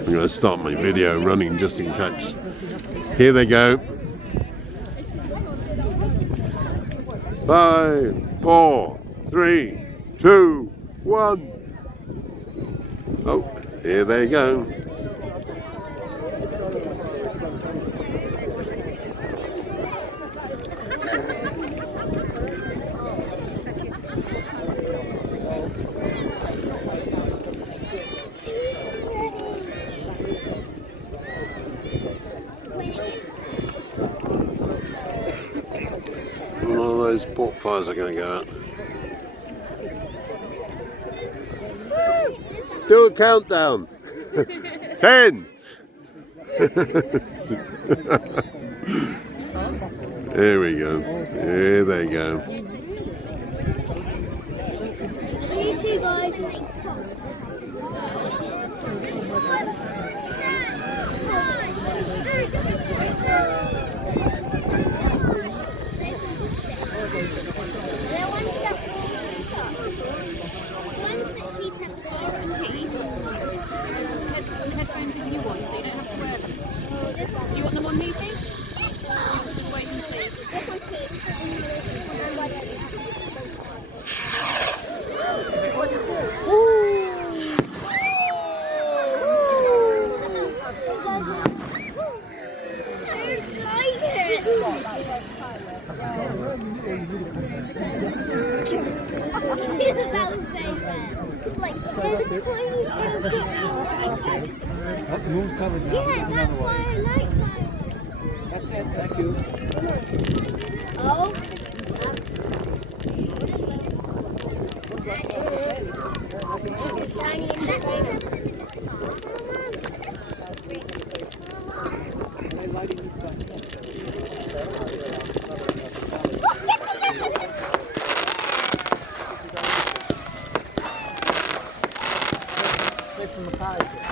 I'm going to start my video running just in case. Here they go. 5, 4, 3, 2, 1. Oh, here they go. One of those port fires are going to go out. Do a countdown. 10. There we go. Here they go. Headphones if you want, so you don't have to wear them. Do you want them on me, please? Just wait and see. It's like the tiny The moon's covered now. yeah, that's why I like that. That's it, thank you. Oh. It's tiny and that's From the pie.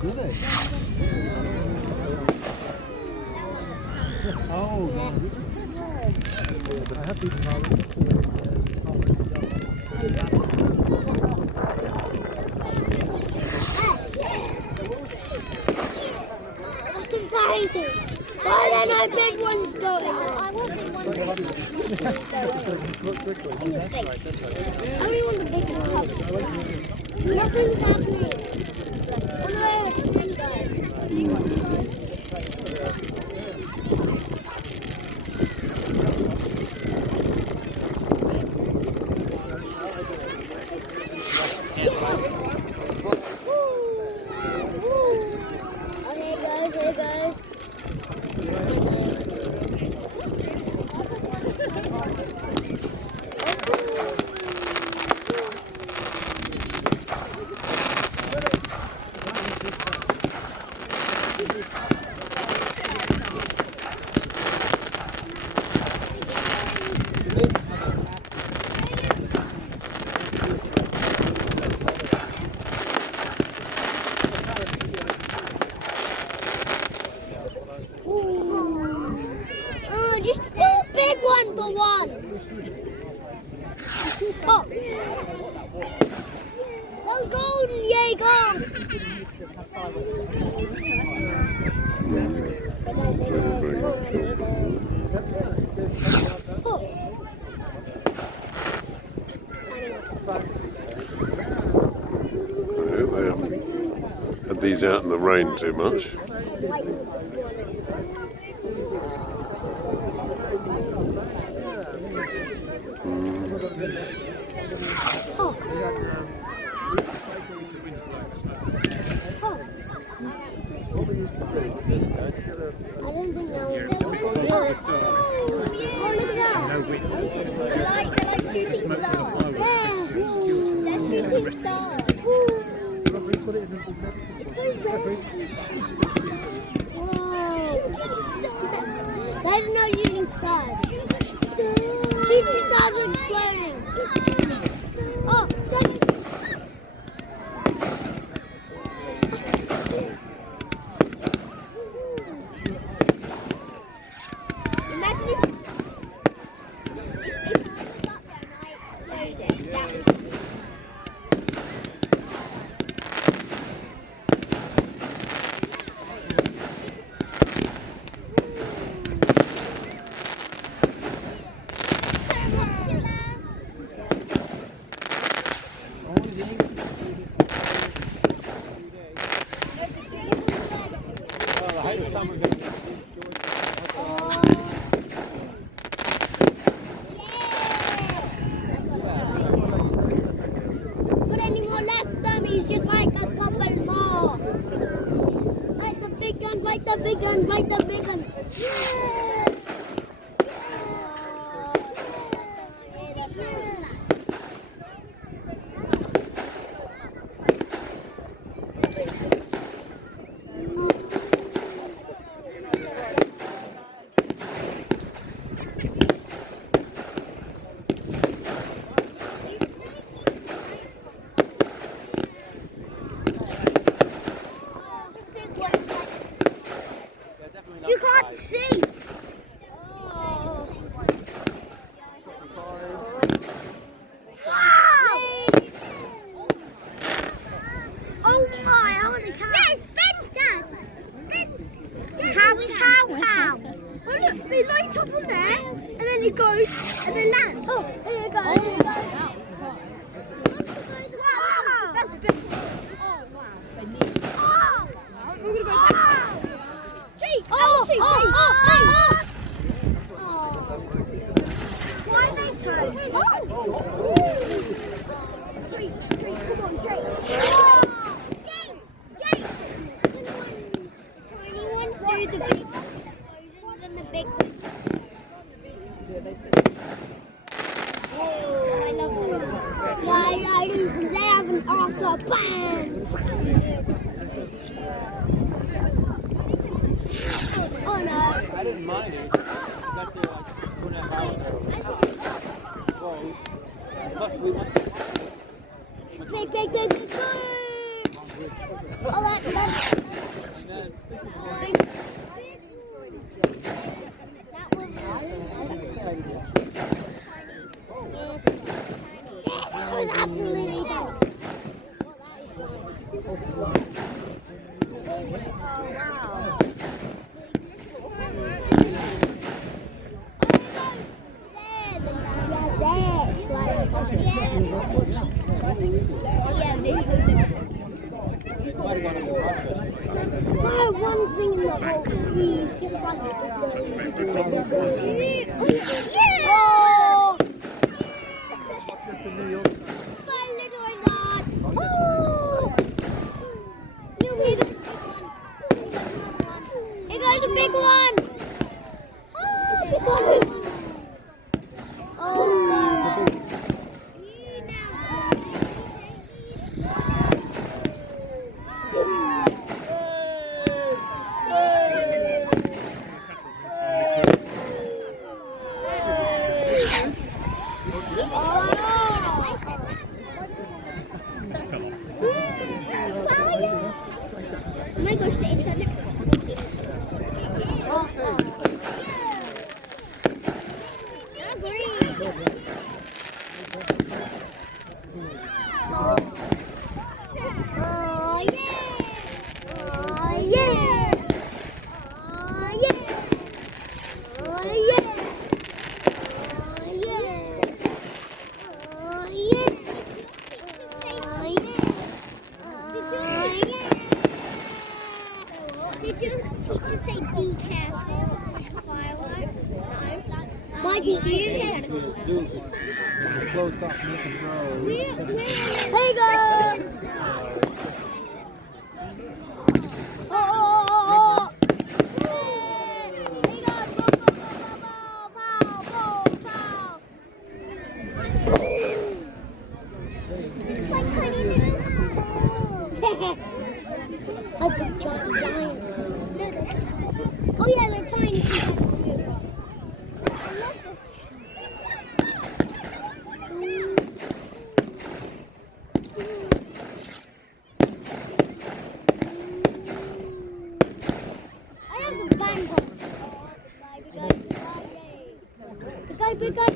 Do they? Oh, no. I have these why are there no big ones going on? I want big ones. I only want the big ones. Nothing's happening. On the way with the big guys. Just do a big one for one. Oh. That was golden, yay, go. Oh. I hope they haven't had these out in the rain too much. Oh. shooting stars. Put it in the It's so red. Wow. There's no shooting stars. Shooting stars are exploding. Oh, imagine if I got there and I exploded. Put any more left dummies, just like a couple more. Like the big guns, like the big guns, like the big guns. Yeah. You can't see. Oh. Wow. Oh my, I want to count. Yes, cow. Oh look, they light up on there, and then it goes, and then lands. Oh, here it goes, here it goes. Wow. That's the best one. Oh, wow. Oh. I'm going to go back. Jake! Oh! Why are they turning? Jake, come on, Jake! Jake! Tiny ones do the big explosions and the big ones. Oh, I love them. Yeah, I do, because they have an after bang! Oh no. I didn't mind it. Got there like 2.5 hours closed. Plus we went. Big. Oh, that's And then big. That was absolutely done. One thing in the hole, please, just one. Yeah! Oh! My little nut. Oh! You need a big one. Here goes a big one. Oh, big one. Oh, no. Oh my gosh, the internet. Did your teacher say be careful with fireworks? No. My teacher closed off Nathan Road. Hey guys! Oh! Hey guys! Pow! It's like 20 Like the giant. Oh yeah, they're tiny. I love this. I love the bang ball. Big guy.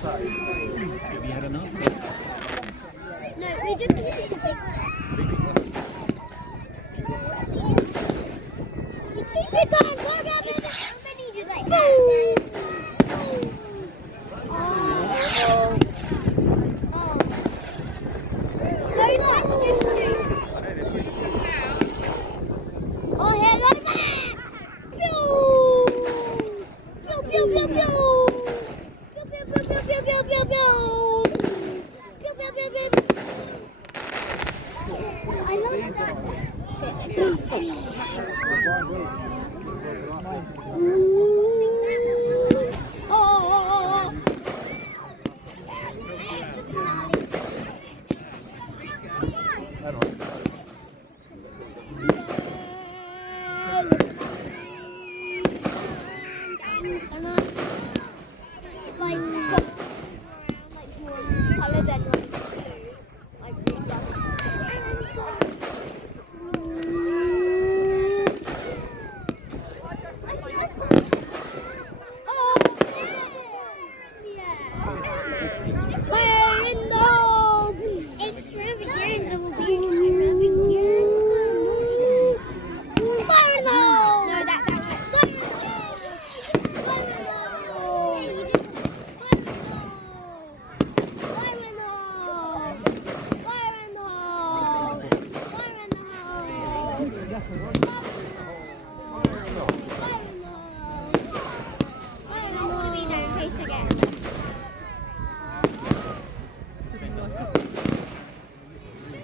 Have you had enough? No, we just need to fix Keep going, go rabbit! How many do they have? Those ones just shoot. Oh, here goes that! Pew! Pew, pew, pew, pew! Pew, pew, pew, pew, pew, pew, pew, pew! Pew, pew, pew, pew, pew. I love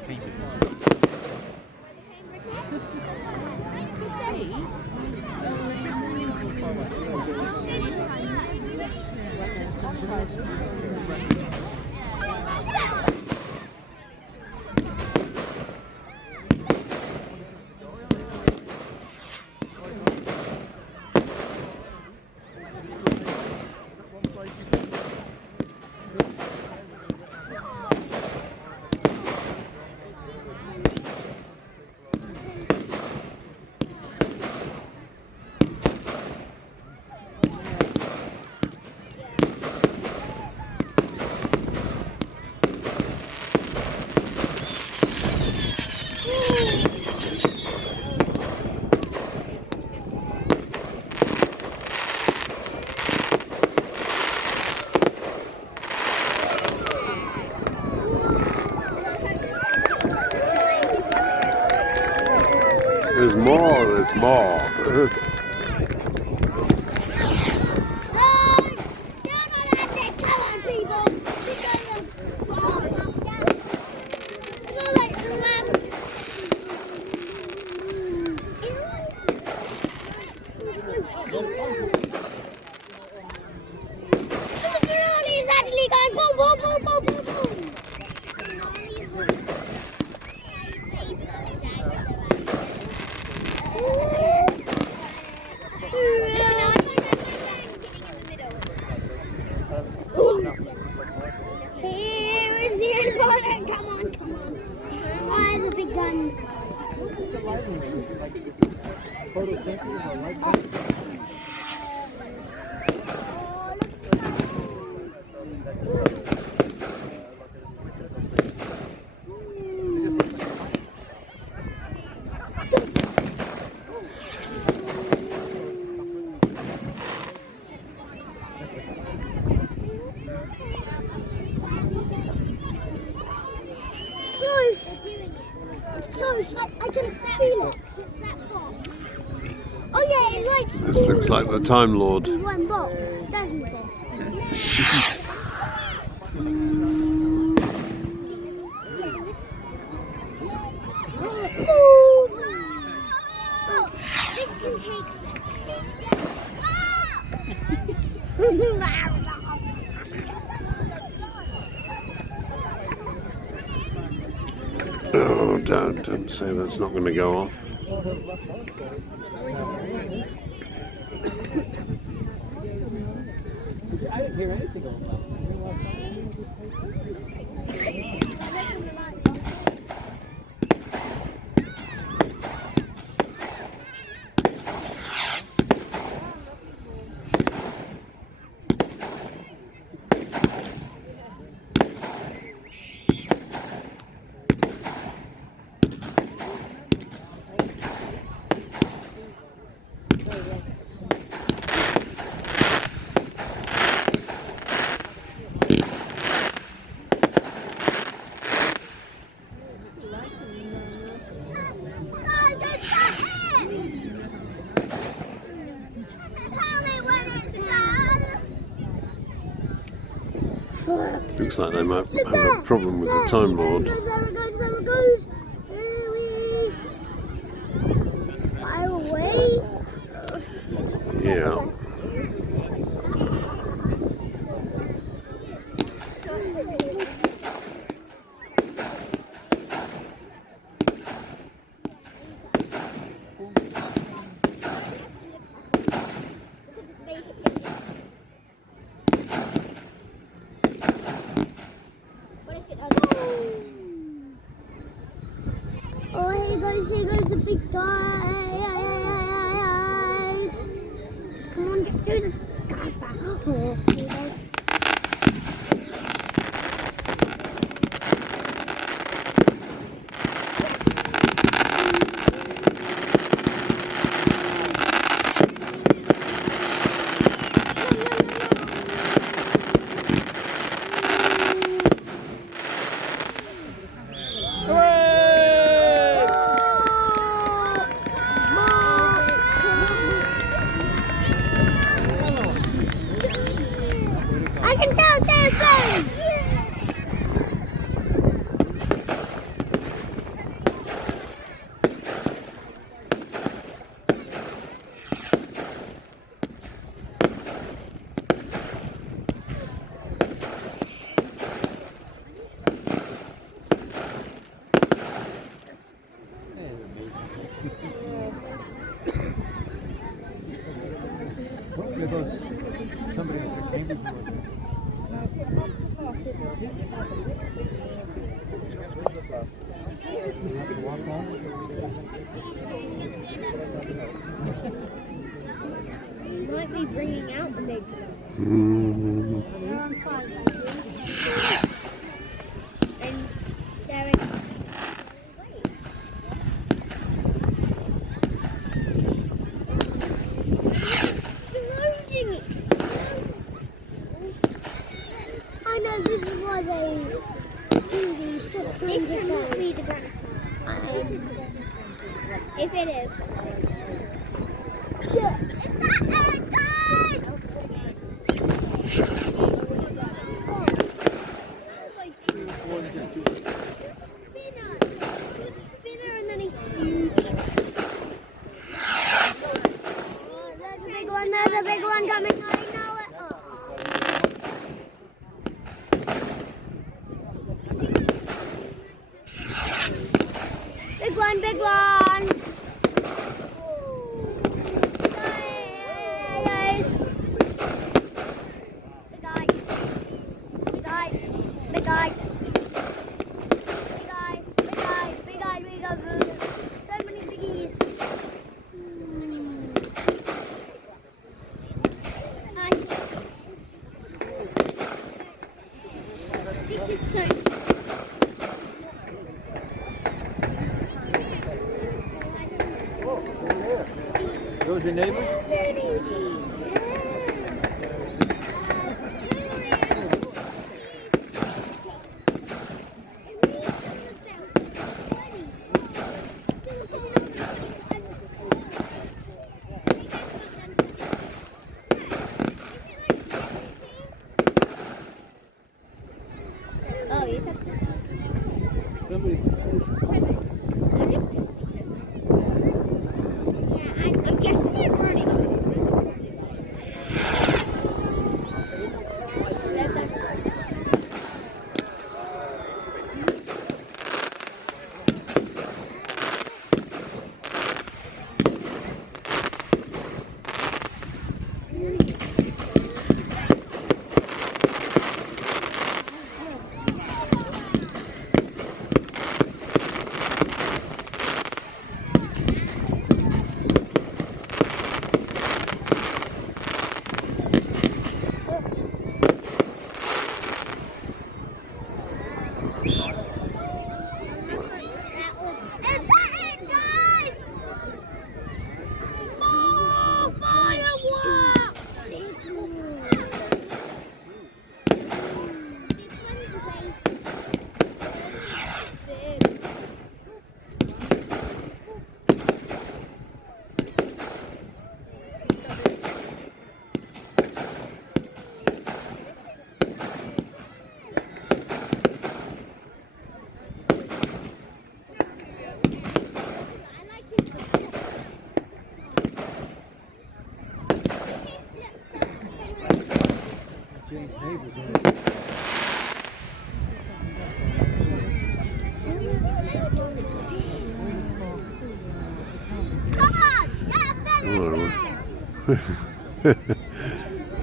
Painted. more, there's more. I can feel it. Oh yeah, it's like... This looks like the Time Lord. One box, doesn't it? This can take... Oh, don't say that's not going to go off. I didn't hear anything going on. Looks like they might have a problem with the Time Lord. There it goes. Fire away. Yeah. Oh, here goes the big guy. Come on, do the guy back. Oh, here he goes. I can tell they're going. There goes somebody with their Cambridge board. Walk home. You might be bringing out the big guy. Mm. And Derek. Exploding. I know this is why they do these, just to be the grandfather. If it is. Yeah. It's not outside! Spinner and then he's huge. There's a big one, coming. I know it. Big one, big one. Guys. Big eye. Big eye. Big eye. Big eye. Big eye. Big eye. Big eye. So many biggies. This is so. Those your neighbors? Oh, you said Somebody. I'm guessing they're burning.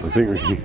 I think we can.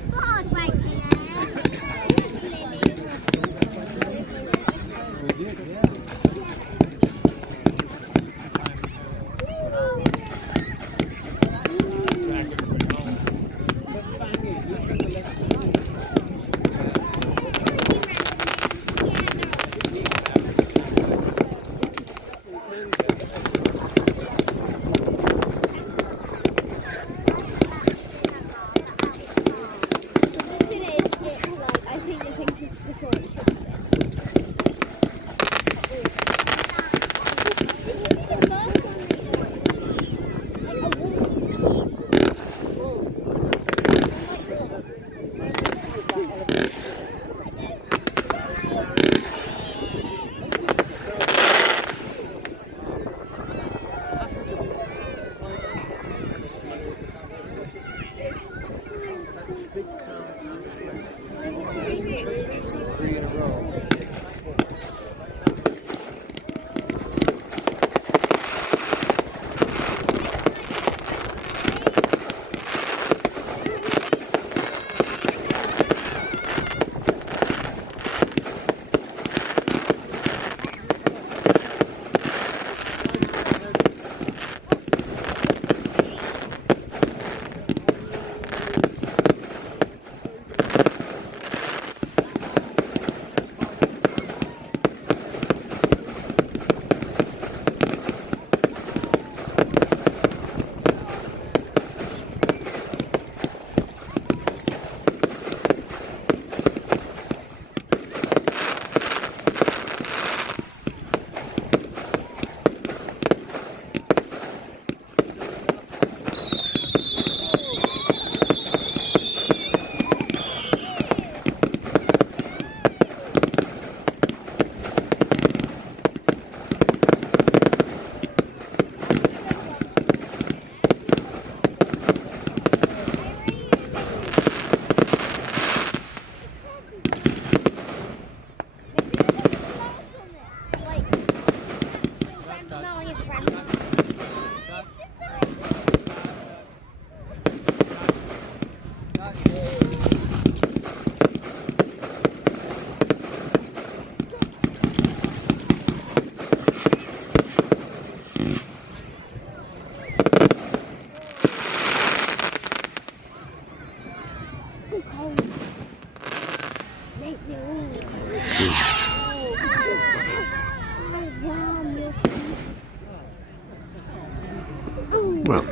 Well.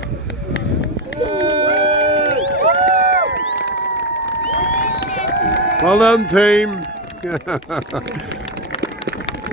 Well done, team.